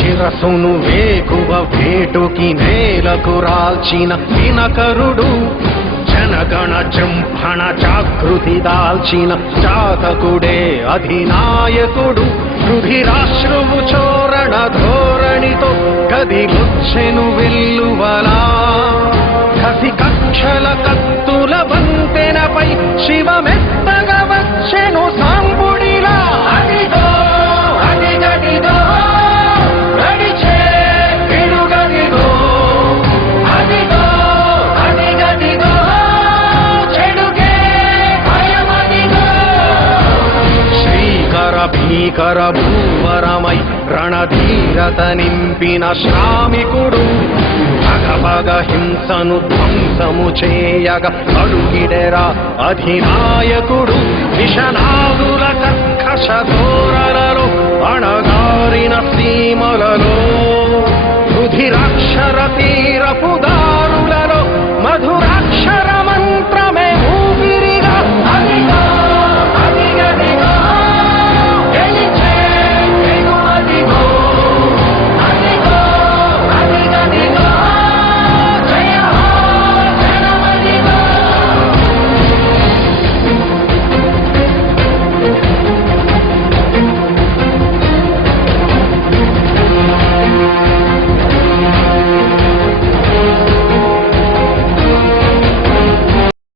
శిరసును వేకువ వేటుకి నేలకు రాల్చిన దినకరుడు, జనగణ జంభణ జాగృతి దాల్చిన చాతకుడే అధినాయకుడు. రుధిరాశ్రువు చోరణ ధోరణితో గదిలొచ్చెను వెల్లువలా, కసి కక్షల కత్తుల వంతెనపై శివమెత్తగా వచ్చెను సాంబుడిలా. అదిగో అదిగదిగో నడిచే పిడుగదిగో, అదిగో అదిగదిగో చెడుకే భయమదిగో. శ్రీకర భీకర భూవరమై రణధీరత నింపిన శ్రామికుడు, భగభగ హింసను ధ్వంసము చేయగ అడుగిడెరా అధినాయకుడు. విషనాదుల కర్కశ ధోరణలో అణగారిన సీమలలో